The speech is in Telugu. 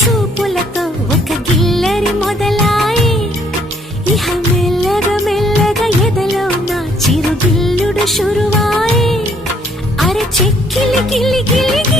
చూపులతో ఒక గిల్లరి మొదలాయే ఇహ మెల్లగా మెల్లగా ఎదలో నా చిరుగిల్లుడు షురువాయే అరే చెక్కిలి గిల్లి గిల్లి